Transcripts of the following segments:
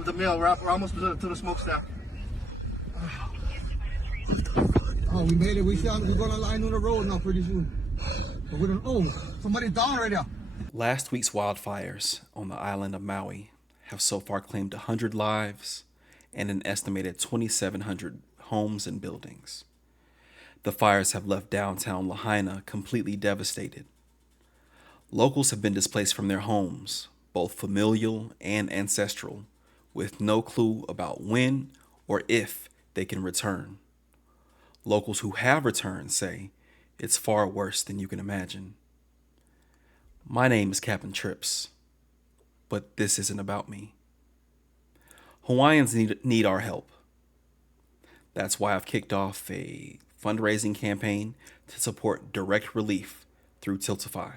of the mill. We're almost to the smokestack. Oh, we made it. We're going to line on the road now pretty soon. But we don't. Oh, somebody's down right there. Last week's wildfires on the island of Maui have so far claimed 100 lives and an estimated 2,700 homes and buildings. The fires have left downtown Lahaina completely devastated. Locals have been displaced from their homes, both familial and ancestral, with no clue about when or if they can return. Locals who have returned say it's far worse than you can imagine. My name is Captain Trips, but this isn't about me. Hawaiians need our help. That's why I've kicked off a fundraising campaign to support direct relief through Tiltify.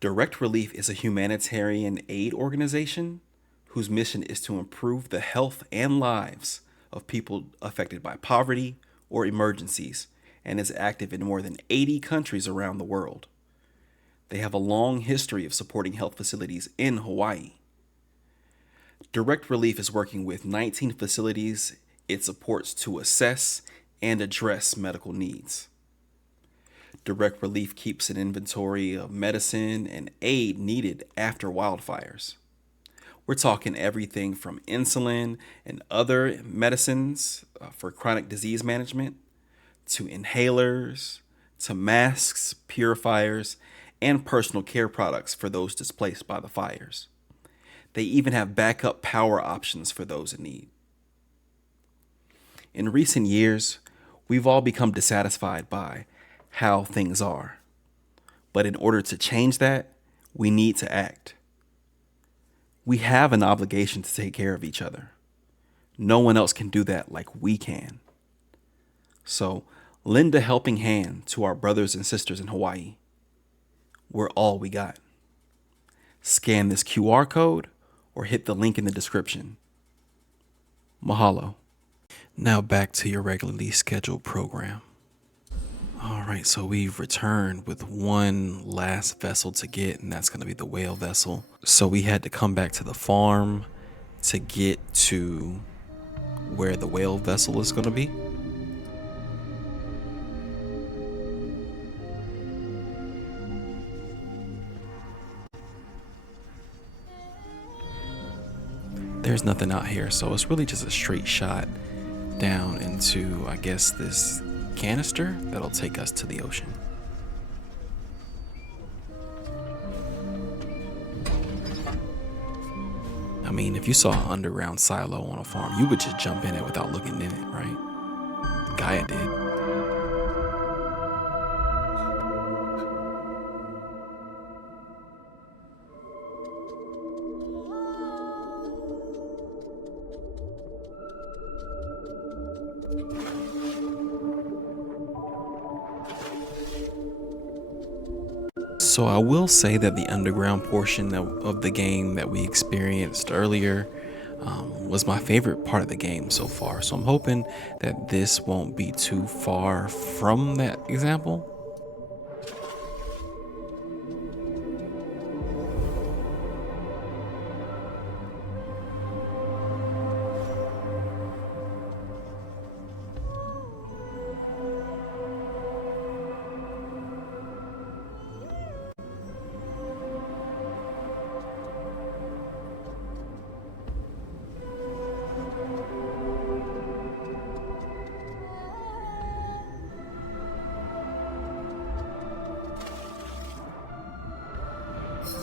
Direct Relief is a humanitarian aid organization whose mission is to improve the health and lives of people affected by poverty or emergencies and is active in more than 80 countries around the world. They have a long history of supporting health facilities in Hawaii. Direct Relief is working with 19 facilities it supports to assess and address medical needs. Direct Relief keeps an inventory of medicine and aid needed after wildfires. We're talking everything from insulin and other medicines for chronic disease management, to inhalers, to masks, purifiers, and personal care products for those displaced by the fires. They even have backup power options for those in need. In recent years, we've all become dissatisfied by how things are. But in order to change that, we need to act. We have an obligation to take care of each other. No one else can do that like we can. So lend a helping hand to our brothers and sisters in Hawaii. We're all we got. Scan this QR code or hit the link in the description. Mahalo. Now back to your regularly scheduled program. All right, so we've returned with one last vessel to get, and that's going to be the whale vessel. So we had to come back to the farm to get to where the whale vessel is going to be. There's nothing out here, so it's really just a straight shot down into, I guess, this canister that'll take us to the ocean. I mean, if you saw an underground silo on a farm, you would just jump in it without looking in it, right? Gaia did. So I will say that the underground portion of the game that we experienced earlier was my favorite part of the game so far. So I'm hoping that this won't be too far from that example.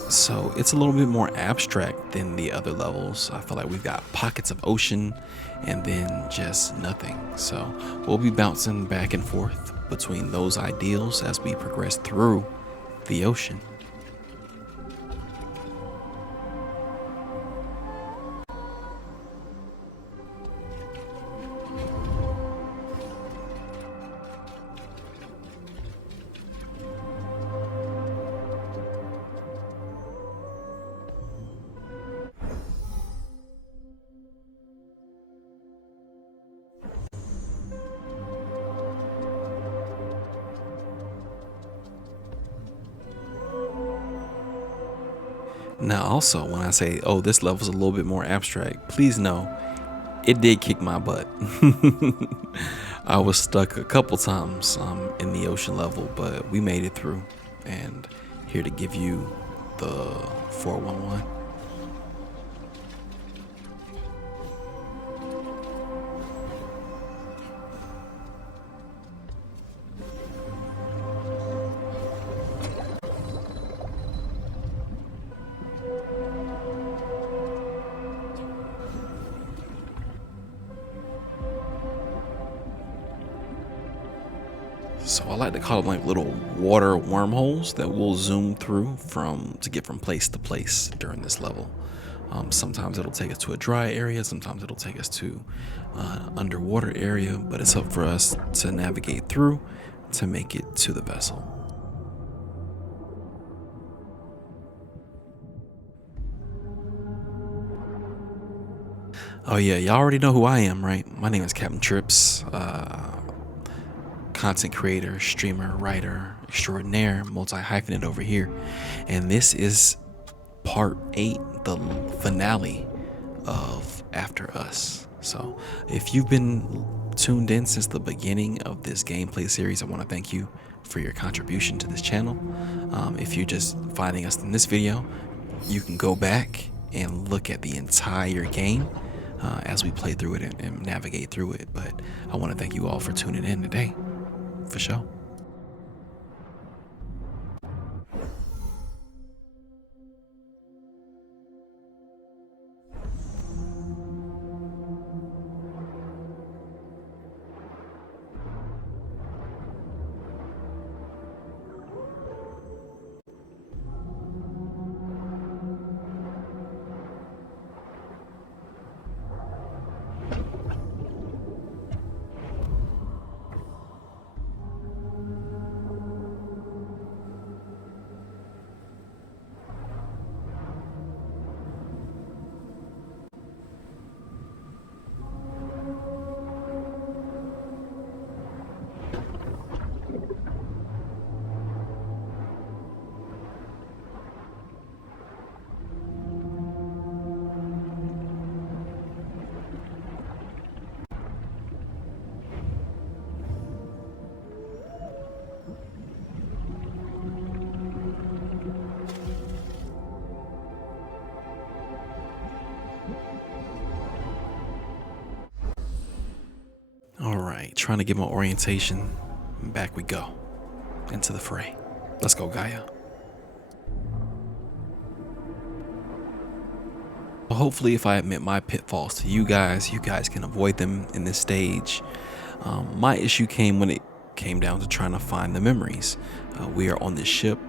So it's a little bit more abstract than the other levels. I feel like we've got pockets of ocean and then just nothing. So we'll be bouncing back and forth between those ideals as we progress through the ocean. Now, also, when I say, oh, this level's a little bit more abstract, please know it did kick my butt. I was stuck a couple times in the ocean level, but we made it through. And here to give you the 411. So I like to call them like little water wormholes that we'll zoom through to get from place to place during this level. Sometimes it'll take us to a dry area, sometimes it'll take us to underwater area, but it's up for us to navigate through to make it to the vessel. Oh yeah, y'all already know who I am, right? My name is Captain Trips. Content creator, streamer, writer, extraordinaire, multi-hyphenate over here. And this is part 8, the finale of After Us. So if you've been tuned in since the beginning of this gameplay series, I want to thank you for your contribution to this channel. If you're just finding us in this video, you can go back and look at the entire game as we play through it and navigate through it. But I want to thank you all for tuning in today. For sure. All right, trying to get my orientation. Back we go into the fray. Let's go, Gaia. Well, hopefully, if I admit my pitfalls to you guys can avoid them in this stage. My issue came when it came down to trying to find the memories. We are on this ship.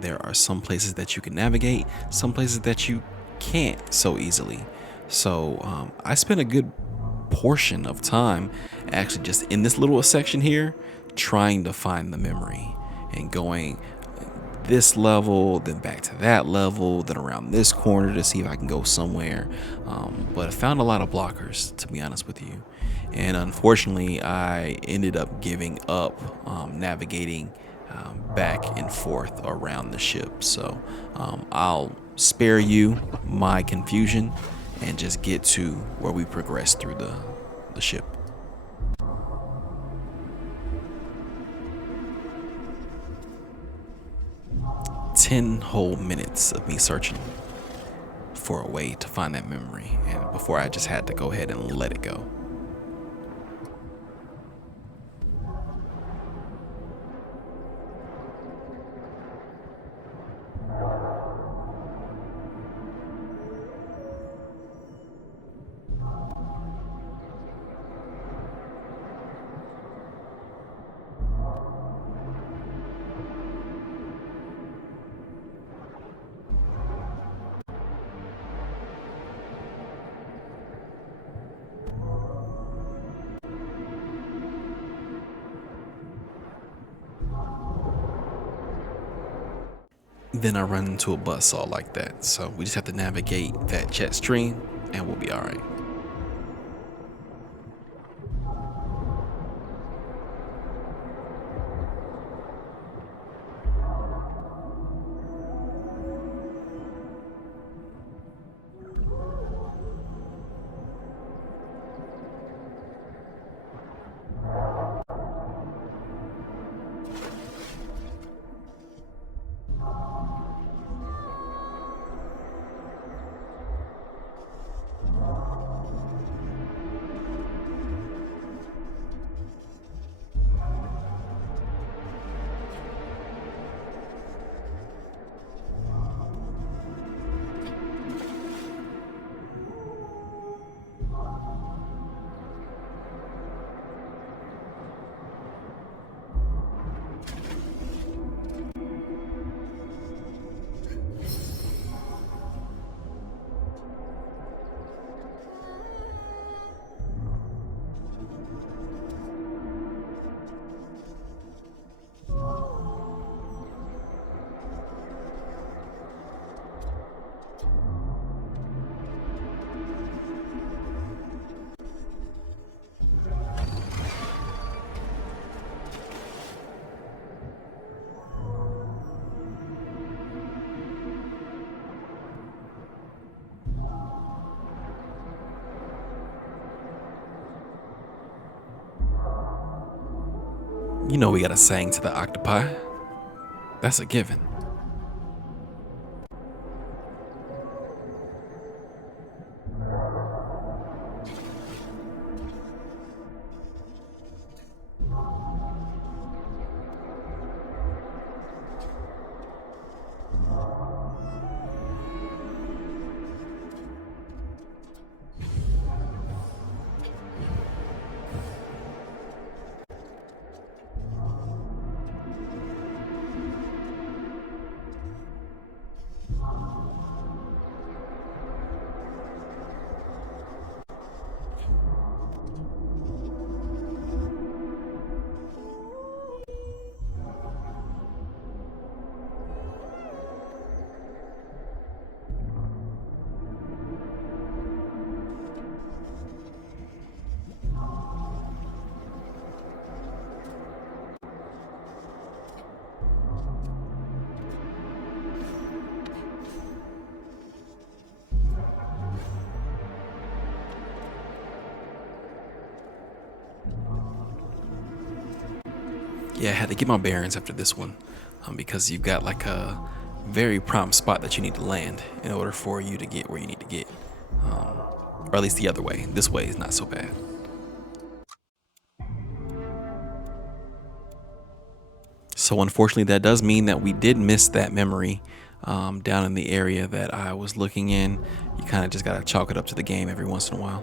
There are some places that you can navigate, some places that you can't so easily. So I spent a good portion of time actually just in this little section here trying to find the memory and going this level, then back to that level, then around this corner to see if I can go somewhere. But I found a lot of blockers, to be honest with you. And unfortunately, I ended up giving up navigating back and forth around the ship. So I'll spare you my confusion and just get to where we progress through the ship. Ten whole minutes of me searching for a way to find that memory, and before I just had to go ahead and let it go. Then I run into a buzzsaw like that, so we just have to navigate that Jetstream and we'll be all right. You know we gotta sing to the octopi. That's a given. Yeah, I had to get my bearings after this one, because you've got like a very prompt spot that you need to land in order for you to get where you need to get, or at least the other way. This way is not so bad. So unfortunately, that does mean that we did miss that memory down in the area that I was looking in. You kind of just gotta chalk it up to the game every once in a while.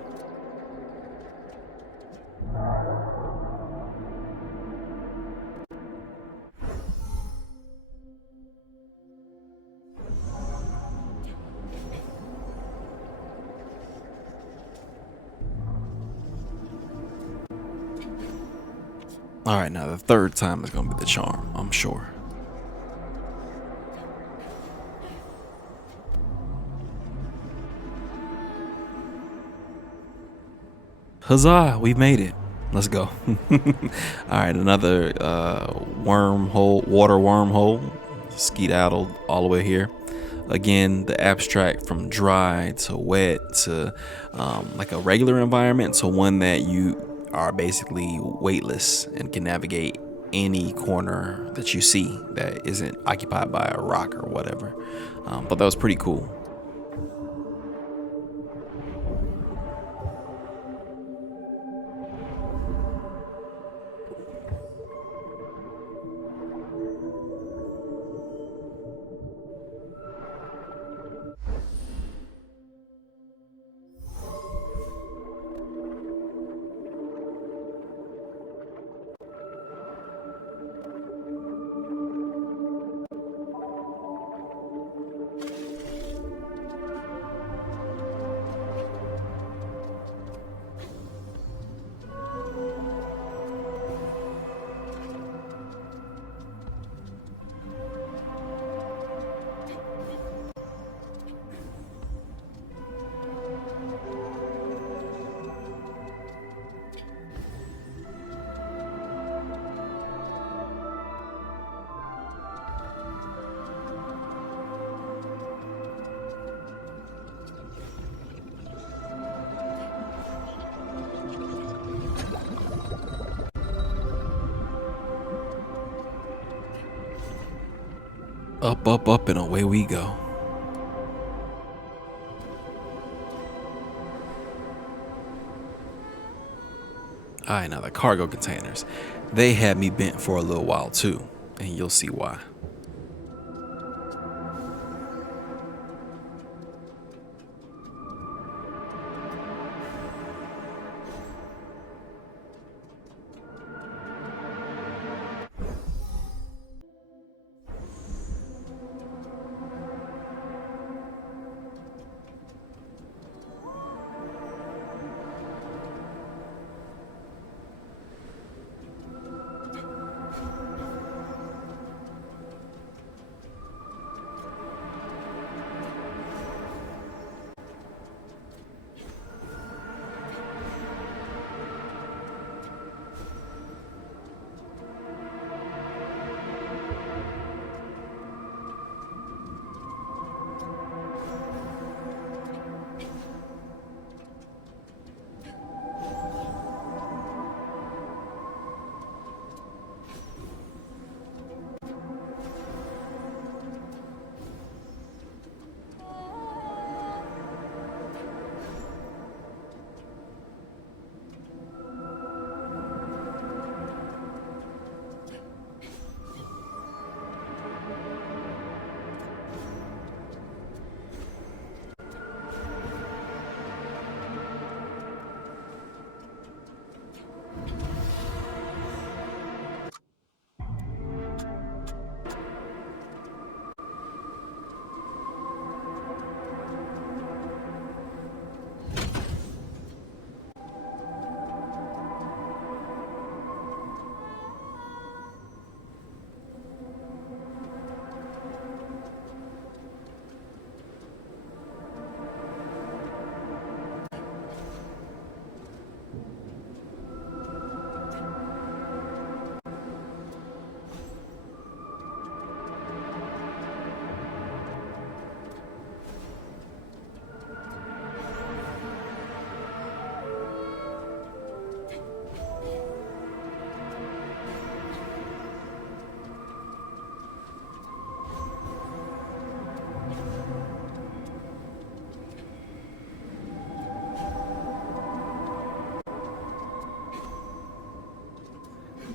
All right, now the third time is gonna be the charm, I'm sure. Huzzah, we've made it. Let's go. All right, another wormhole, water wormhole, skedaddled all the way here. Again, the abstract from dry to wet to like a regular environment, so one that you are basically weightless and can navigate any corner that you see that isn't occupied by a rock or whatever. But that was pretty cool. Up, up, up, and away we go. All right, now the cargo containers. They had me bent for a little while too, and you'll see why.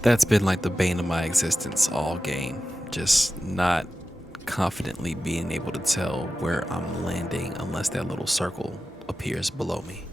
That's been like the bane of my existence all game. Just not confidently being able to tell where I'm landing unless that little circle appears below me.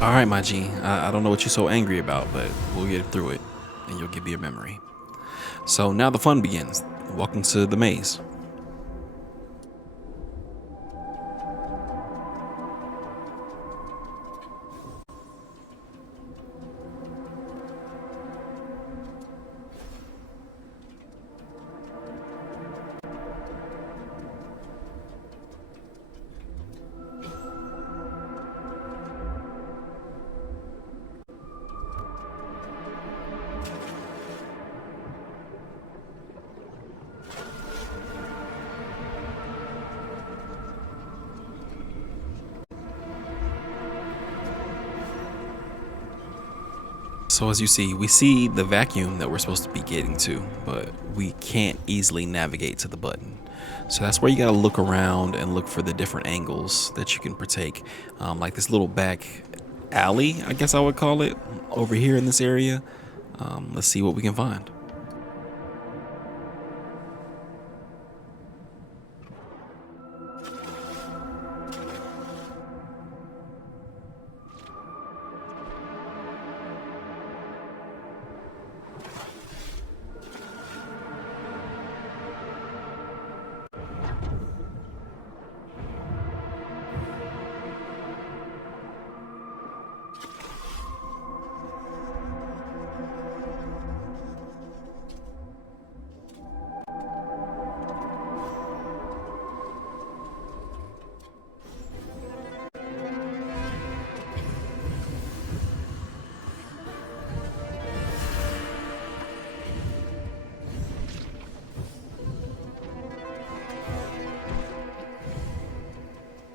All right, my G. I don't know what you're so angry about, but we'll get through it, and you'll give me a memory. So now the fun begins. Welcome to the maze. So as you see, we see the vacuum that we're supposed to be getting to, but we can't easily navigate to the button. So that's where you gotta look around and look for the different angles that you can partake. Like this little back alley, I guess I would call it, over here in this area. Let's see what we can find.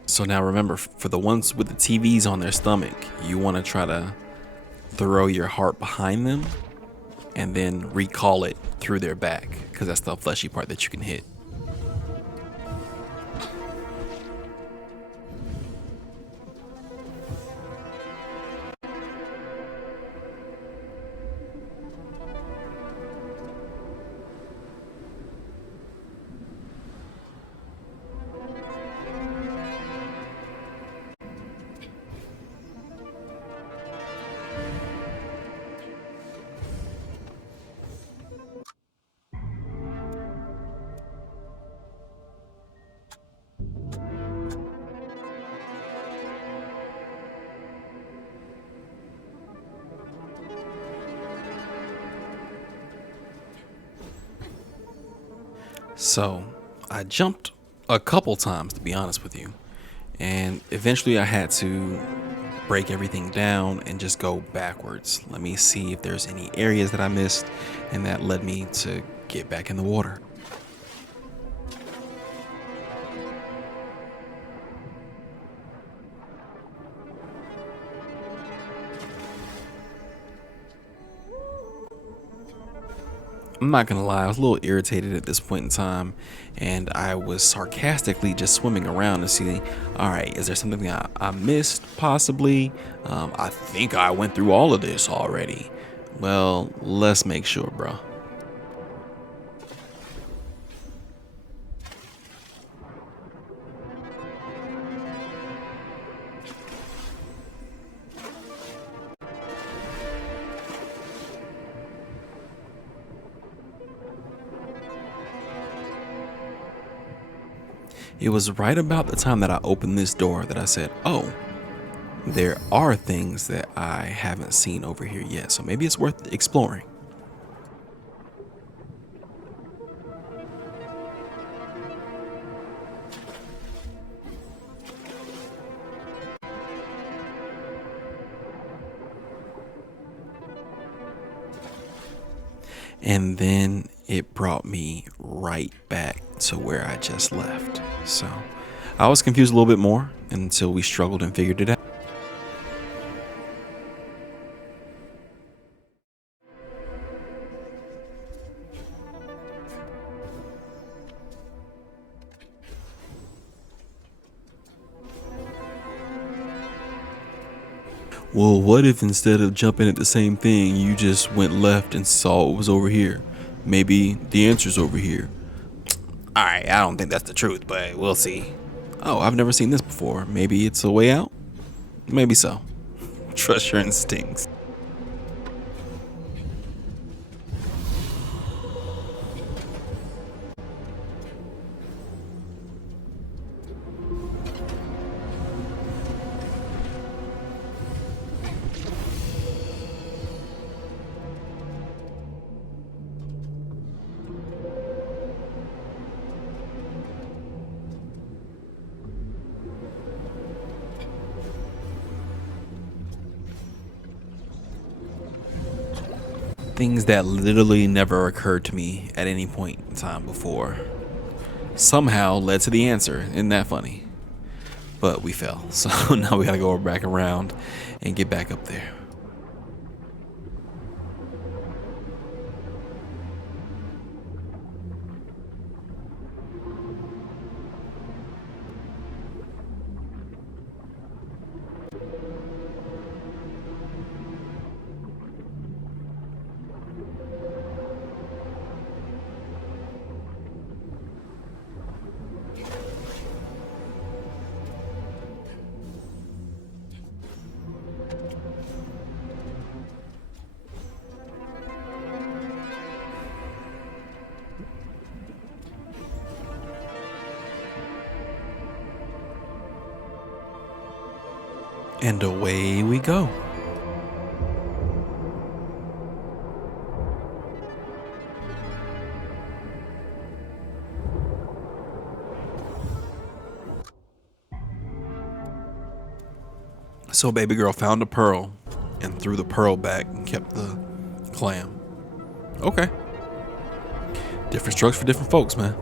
So now remember, for the ones with the TVs on their stomach, you want to try to throw your heart behind them and then recall it through their back, because that's the fleshy part that you can hit. So I jumped a couple times, to be honest with you, and eventually I had to break everything down and just go backwards. Let me see if there's any areas that I missed, and that led me to get back in the water. I'm not gonna lie, I was a little irritated at this point in time, and I was sarcastically just swimming around to see, all right, is there something that I missed possibly? I think I went through all of this already. Well, let's make sure, bro. It was right about the time that I opened this door that I said, oh, there are things that I haven't seen over here yet, so maybe it's worth exploring. And then it brought me right back to where I just left. So I was confused a little bit more until we struggled and figured it out. Well, what if instead of jumping at the same thing, you just went left and saw what was over here? Maybe the answer's over here. Alright, I don't think that's the truth, but we'll see. Oh, I've never seen this before. Maybe it's a way out? Maybe so. Trust your instincts. Things that literally never occurred to me at any point in time before somehow led to the answer. Isn't that funny? But we fell. So now we gotta go back around and get back up there. And away we go. So baby girl found a pearl and threw the pearl back and kept the clam. Okay. Different strokes for different folks, man.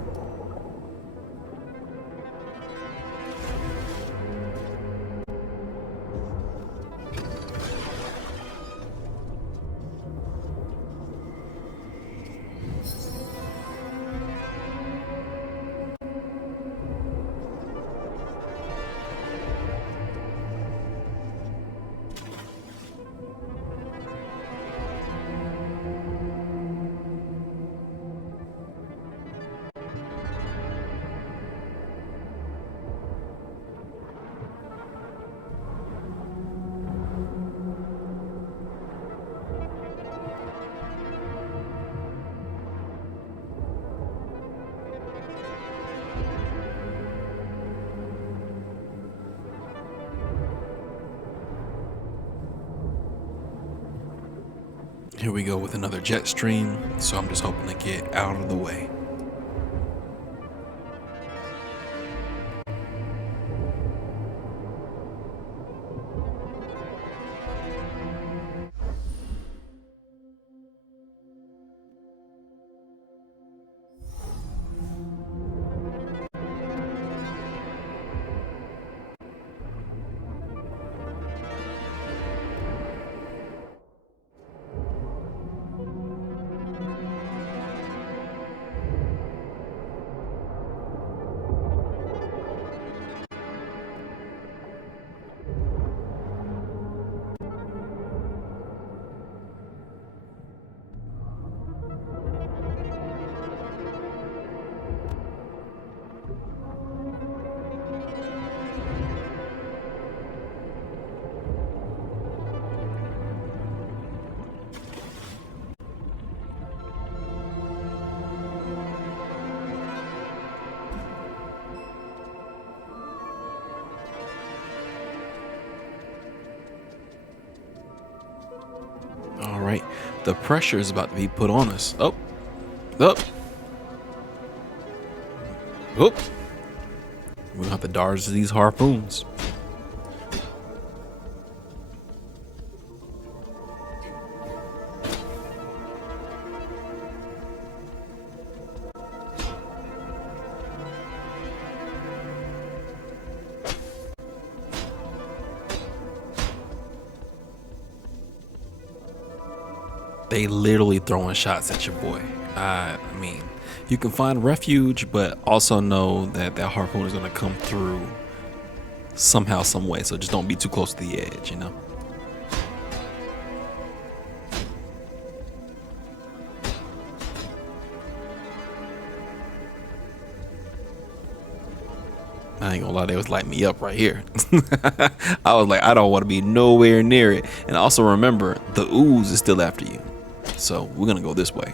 Here we go with another Jetstream, so I'm just hoping to get out of the way. The pressure is about to be put on us. Oh, oh, oh. We're gonna have to dodge these harpoons. They literally throwing shots at your boy. I mean, you can find refuge, but also know that that harpoon is gonna come through somehow, some way. So just don't be too close to the edge, you know. I ain't gonna lie, they was lighting me up right here. I was like, I don't want to be nowhere near it. And also remember, the ooze is still after you. So we're gonna go this way.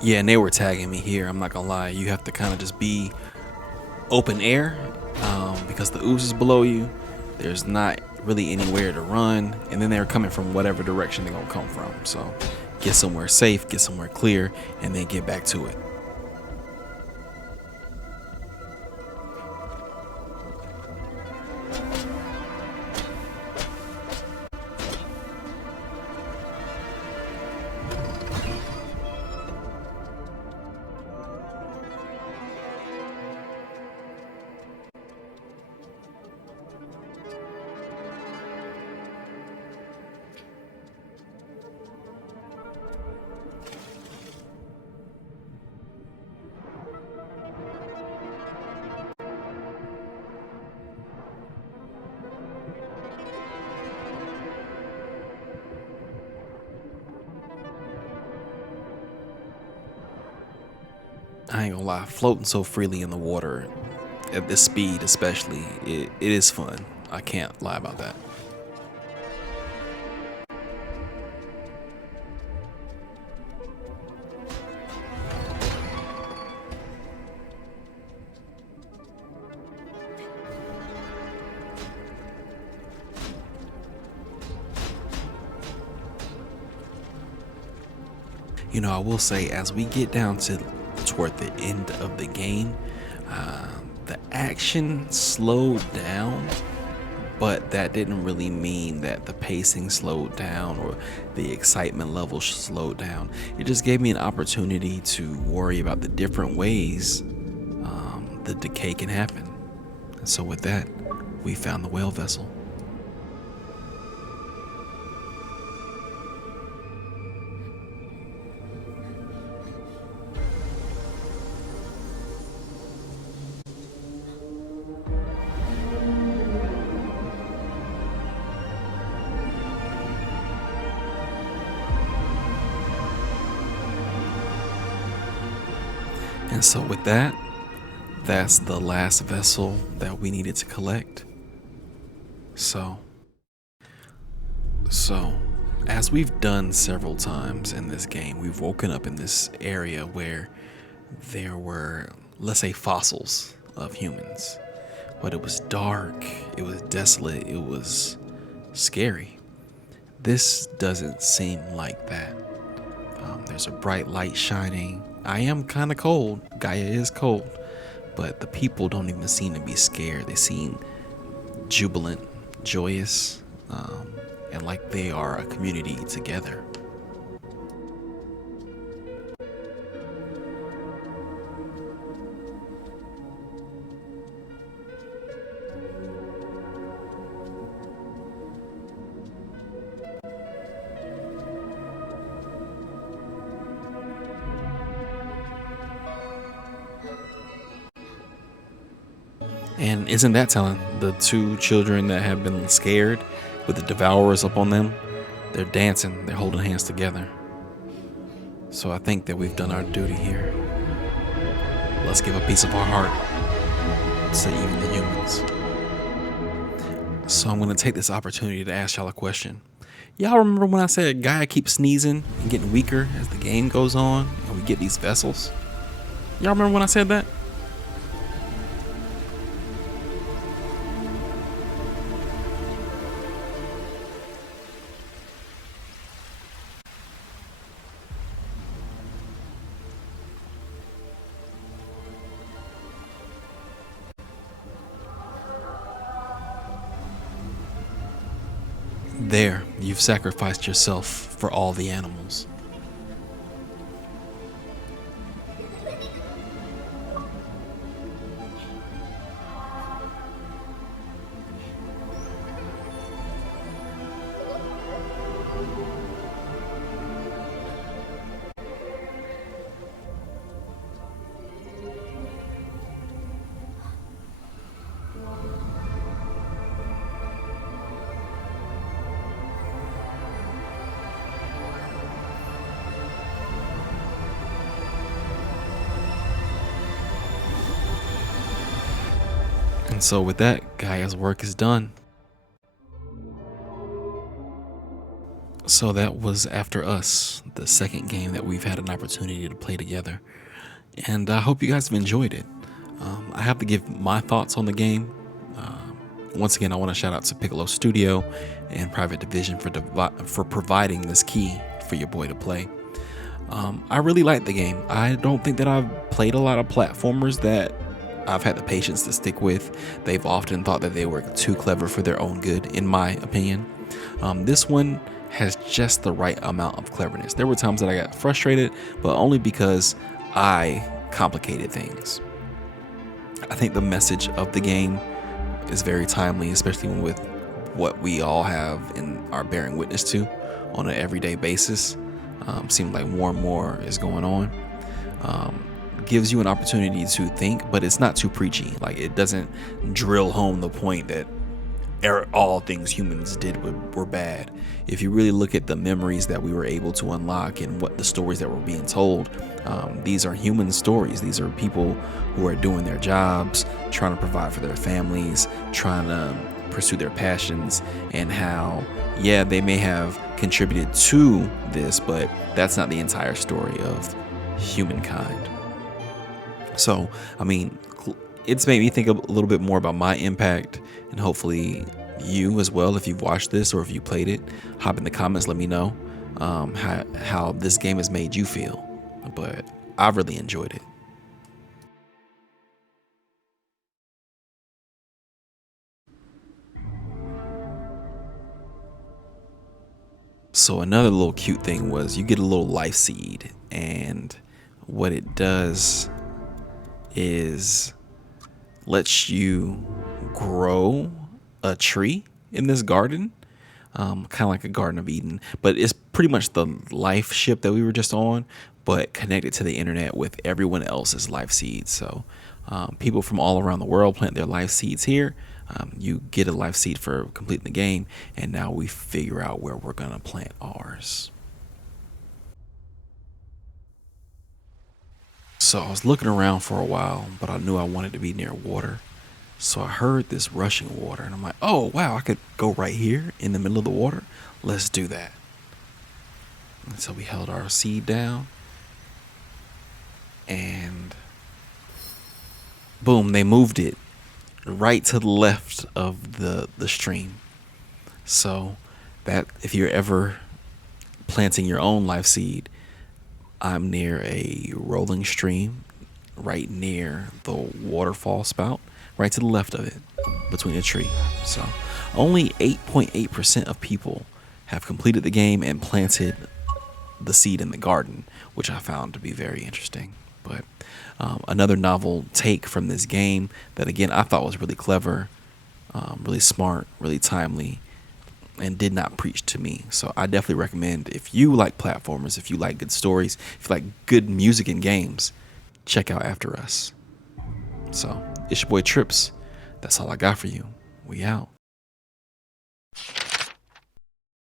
Yeah, and they were tagging me here. I'm not gonna lie. You have to kind of just be open air because the ooze is below you. There's not really anywhere to run, and then they're coming from whatever direction they're gonna come from. So get somewhere safe, get somewhere clear, and then get back to it. I ain't gonna lie, floating so freely in the water at this speed especially, it is fun. I can't lie about that. You know, I will say, as we get down to toward the end of the game, the action slowed down, but that didn't really mean that the pacing slowed down or the excitement level slowed down. It just gave me an opportunity to worry about the different ways the decay can happen. And so with that, we found the whale vessel. And so with that, that's the last vessel that we needed to collect. So as we've done several times in this game, we've woken up in this area where there were, let's say, fossils of humans. But it was dark, it was desolate, it was scary. This doesn't seem like that. There's a bright light shining. I am kind of cold. Gaia is cold. But the people don't even seem to be scared. They seem jubilant, joyous, and like they are a community together. And isn't that telling? The two children that have been scared with the devourers up on them, they're dancing, they're holding hands together. So I think that we've done our duty here. Let's give a piece of our heart to even the humans. So I'm going to take this opportunity to ask y'all a question. Y'all remember when I said Gaia keeps sneezing and getting weaker as the game goes on and we get these vessels? Y'all remember when I said that? There, you've sacrificed yourself for all the animals. And so with that, Gaia's work is done. So that was After Us, the second game that we've had an opportunity to play together. And I hope you guys have enjoyed it. I have to give my thoughts on the game. Once again, I want to shout out to Piccolo Studio and Private Division for providing this key for your boy to play. I really like the game. I don't think that I've played a lot of platformers that I've had the patience to stick with. They've often thought that they were too clever for their own good, in my opinion. This one has just the right amount of cleverness. There were times that I got frustrated, but only because I complicated things. I think the message of the game is very timely, especially with what we all have and are bearing witness to on an everyday basis. Seems like more and more is going on. Gives you an opportunity to think, but it's not too preachy. Like, it doesn't drill home the point that all things humans did were bad. If you really look at the memories that we were able to unlock and what the stories that were being told, these are human stories. These are people who are doing their jobs, trying to provide for their families, trying to pursue their passions, and how, yeah, they may have contributed to this, but that's not the entire story of humankind. So, I mean, it's made me think a little bit more about my impact, and hopefully you as well. If you've watched this or if you played it, hop in the comments, let me know how this game has made you feel. But I've really enjoyed it. So another little cute thing was you get a little life seed, and what it does is lets you grow a tree in this garden, kind of like a Garden of Eden, but it's pretty much the life ship that we were just on, but connected to the internet with everyone else's life seeds. So people from all around the world plant their life seeds here. You get a life seed for completing the game, and now we figure out where we're gonna plant ours. So I was looking around for a while, but I knew I wanted to be near water. So I heard this rushing water, and I'm like, oh wow, I could go right here in the middle of the water. Let's do that. And so we held our seed down, and boom, they moved it right to the left of the stream. So that if you're ever planting your own life seed, I'm near a rolling stream right near the waterfall spout, right to the left of it, between a tree. So only 8.8% of people have completed the game and planted the seed in the garden, which I found to be very interesting. But another novel take from this game that, again, I thought was really clever, really smart, really timely, and did not preach to me. So I definitely recommend, if you like platformers, if you like good stories, if you like good music and games, check out After Us. So it's your boy Trips. That's all I got for you. We out.